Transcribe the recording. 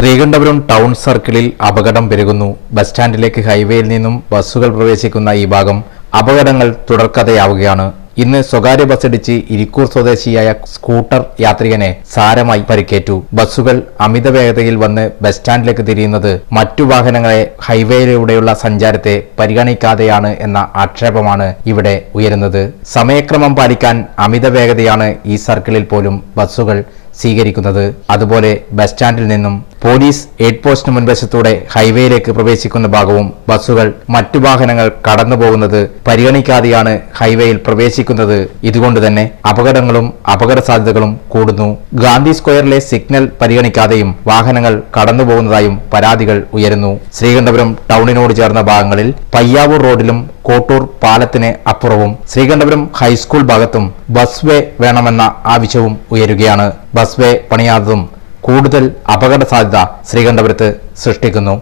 Sreekandapuram town സർക്കിളിൽ അപകടം പെരുകുന്നു. Bus സ്റ്റാൻഡിലേക്ക് ഹൈവേയിൽ നിന്നും ബസ്സുകൾ പ്രവേശിക്കുന്ന ഈ ഭാഗം അപകടങ്ങൾ തുടർക്കഥയാവുകയാണ്. ഇന്ന് സ്വകാര്യ ബസ്സിടിച്ച് ഇരിക്കൂർ സ്വദേശിയായ സ്കൂട്ടർ യാത്രികനെ സാരമായി പരിക്കേറ്റു. ബസ്സുകൾ അമിത വേഗതയിൽ വന്ന് ബസ് സ്റ്റാൻഡിലേക്ക് തിരിയുന്നത് മറ്റു വാഹനങ്ങളെ ഹൈവേയിലൂടെയുള്ള സഞ്ചാരത്തെ പരിഗണിക്കാതെയാണ് എന്ന ആക്ഷേപമാണ് ഇവിടെ ഉയരുന്നത്. സമയക്രമം പാലിക്കാൻ അമിത വേഗതയാണ് ഈ സർക്കിളിൽ പോലും ബസ്സുകൾ സ്വീകരിക്കുന്നത്. അതുപോലെ ബസ് സ്റ്റാൻഡിൽ നിന്നും പോലീസ് എയ്ഡ് പോസ്റ്റിന് മുൻവശത്തൂടെ ഹൈവേയിലേക്ക് പ്രവേശിക്കുന്ന ഭാഗവും ബസ്സുകൾ മറ്റു വാഹനങ്ങൾ കടന്നുപോകുന്നത് പരിഗണിക്കാതെയാണ് ഹൈവേയിൽ പ്രവേശിക്കുന്നത് ഇതുകൊണ്ട് തന്നെ അപകടങ്ങളും അപകട സാധ്യതകളും കൂടുന്നു. ഗാന്ധി സ്ക്വയറിലെ സിഗ്നൽ പരിഗണിക്കാതെയും വാഹനങ്ങൾ കടന്നുപോകുന്നതായും പരാതികൾ ഉയരുന്നു. ശ്രീകണ്ഠപുരം ടൗണിനോട് ചേർന്ന ഭാഗങ്ങളിൽ പയ്യാവൂർ റോഡിലും കോട്ടൂർ പാലത്തിന് അപ്പുറവും ശ്രീകണ്ഠപുരം ഹൈസ്കൂൾ ഭാഗത്തും ബസ് വേ വേണമെന്ന ആവശ്യവും ഉയരുകയാണ്. ബസ് വേ പണിയാത്തതും കൂടുതൽ അപകട സാധ്യത ശ്രീകണ്ഠപുരത്ത് സൃഷ്ടിക്കുന്നു.